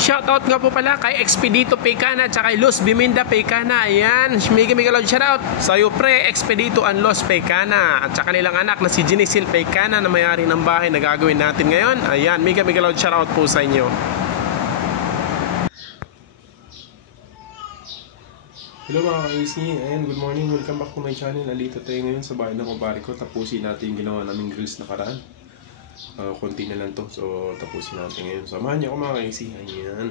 Shoutout nga po pala kay Expedito Pecana at kay Luz Biminda Pecana. Ayan, mega loud shoutout sa iyo pre, Expedito and Luz Pecana at sa kanilang anak na si Jinisil Pecana na may-ari ng bahay na gagawin natin ngayon. Ayan, mega loud shoutout po sa inyo. Hello mga ka-AC, and good morning, welcome back to my channel. Nalito tayo ngayon sa bahay ng kumpare ko. Tapusin natin yung ginawa naming grills na karaan. Konti na lang to, so tapusin natin ngayon. Samahan niyo ako mga ka-AC. Ayan.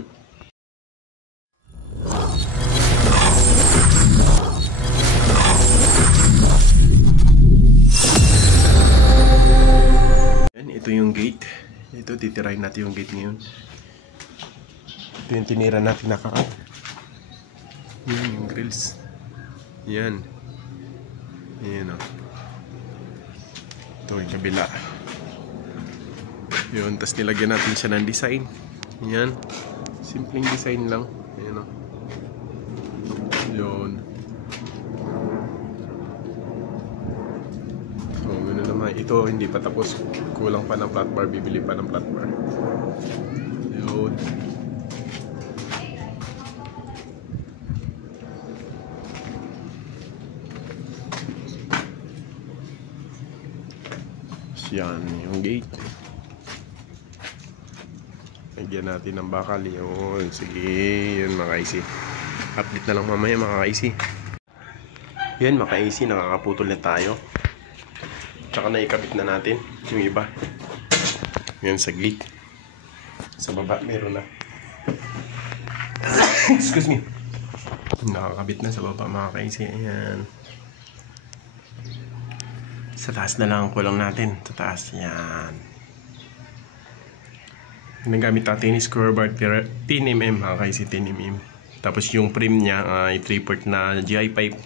Ayan, ito yung gate. Ito, titirahin natin yung gate ngayon. Ito yung tinira natin na karaan. Yan yung grills. Yan. Yan o. Ito yung kabila. Yun. Tapos nilagyan natin siya ng design. Yan. Simpleng design lang. Yan o. Yun. So, yun naman. Ito hindi pa tapos. Kulang pa ng flat bar. Bibili pa ng flat bar. Yun. Yan yung gate. Lagyan natin ng bakal. Yun. Sige. Yun mga ka-AC. Update na lang mamaya mga ka-AC. Yan mga ka-AC. Nakakaputol na tayo. Tsaka naikabit na natin yung iba. Yan sa gate. Sa baba meron na. Excuse me. Nakakabit na sa baba mga ka-AC. Ayan. Sa taas na lang ang kulang natin. Sa taas. Yan. Nagamit natin ni square bar 10mm. Kasi 10mm. Tapos yung frame niya ay 3/4 na GI pipe.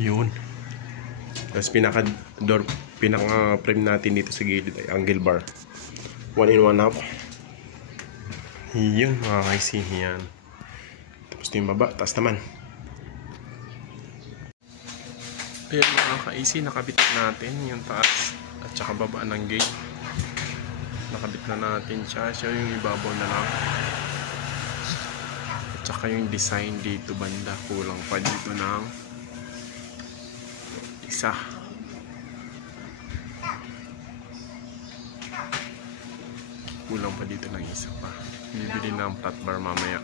Yun. Tapos pinaka frame natin dito sa gilid ay angle bar. 1 in 1/2. Yun mga kaisi. Yan. Tapos yung baba. Taas naman. Ayan mga ka-AC, nakabit natin yung taas at saka baba ng gate. Nakabit na natin siya. Siya yung ibabaw na lang. At saka yung design dito banda. Kulang pa dito ng isa. Kulang pa dito ng isa pa. Bibili ng flat bar mamaya.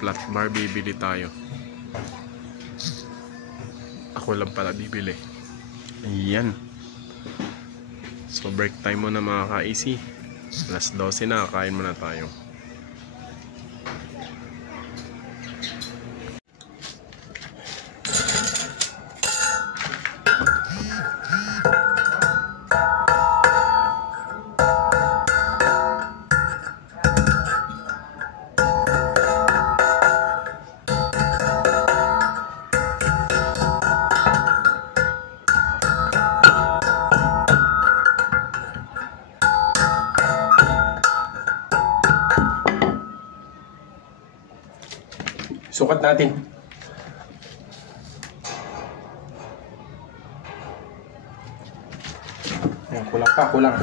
Flat bar bibili tayo. Ako lang pala bibili. Ayan. So break time muna mga ka-AC. Alas 12 na, kain muna tayo. Sukat natin. Ayan, kulang pa, kulang.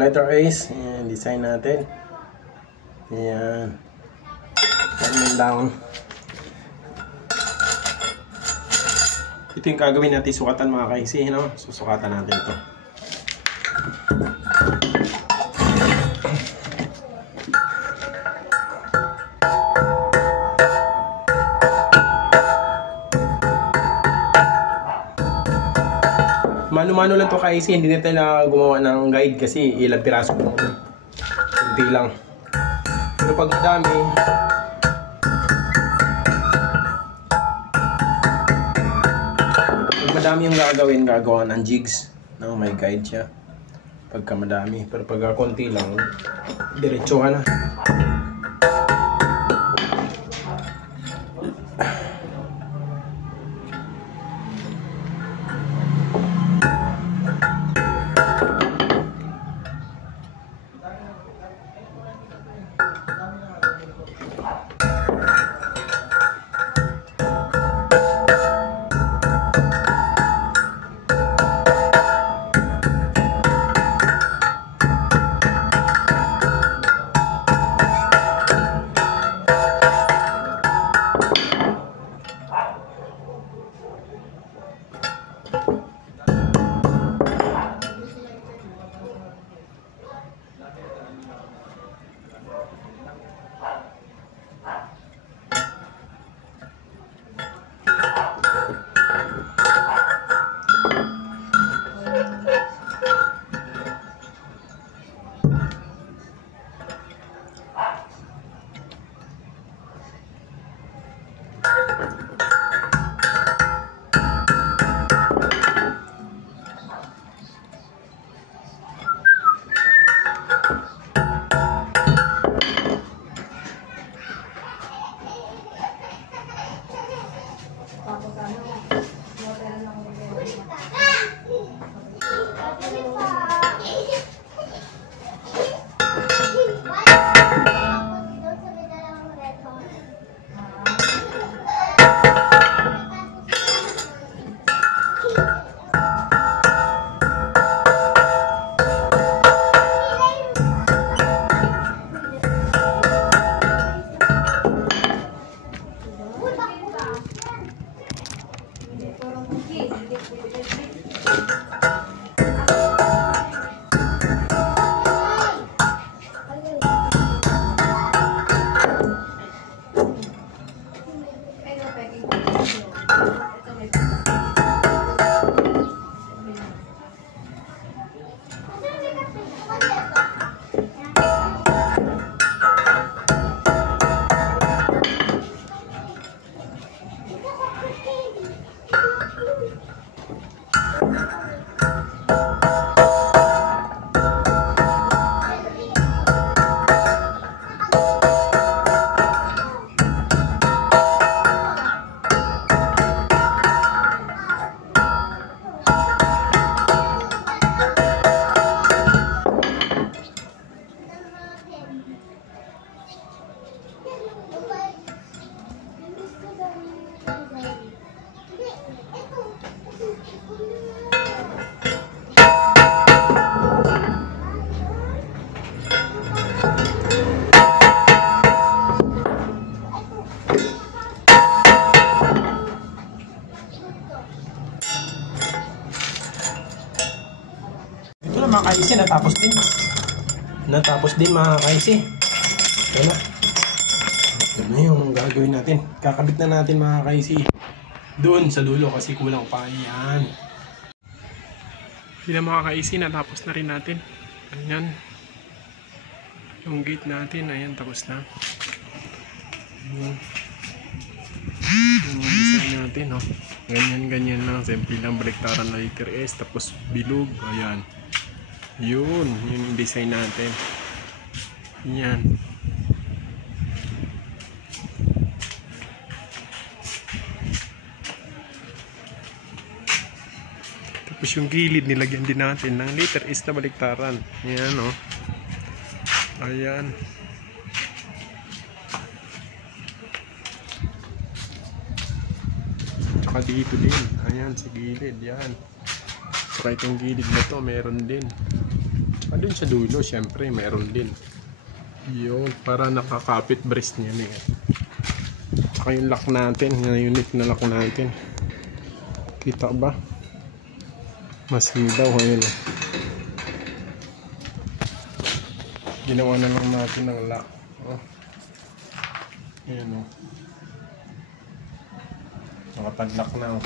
letter A's. Ayan, design natin. Ayan. Ayan down. Ito yung gagawin natin sukatan mga kaisi, no? Susukatan natin ito. Mano-mano lang to kaisi, hindi na tayo na gumawa ng guide kasi ilang piraso lang. Kunti lang. Pero pag madami, yung gagawa ng jigs. No, may guide siya. Pagka madami. Pero pagka konti lang, diretso ka na. Mga kaisi, natapos din mga kaisi. Ito na. Ito na yung gagawin natin. Kakabit na natin mga kaisi doon sa dulo kasi kulang pa yan. Sila mga kaisi, natapos na rin natin. Ayan yung gate natin. Ayan, tapos na. Ayan yung design natin, no? Ganyan lang, simple lang. Baliktaran na letter S, tapos bilog. Ayan, yun yung design natin. Yan. Tapos yung gilid nilagyan din natin ng letter S na baliktaran. Yan, oh. Ayan. Tsaka dito din. Ayan, sa gilid. Yan. Saka itong gilid na to meron din. Doon sa dulo, syempre, mayroon din. Yun, para nakakapit breast niya na yan. Tsaka yung lock natin, yung unit na lock natin. Kita ba? Masidaw, ayun o. Ginawa na lang natin ng lock. Oh. Ayan o. Nakapag-lock na o.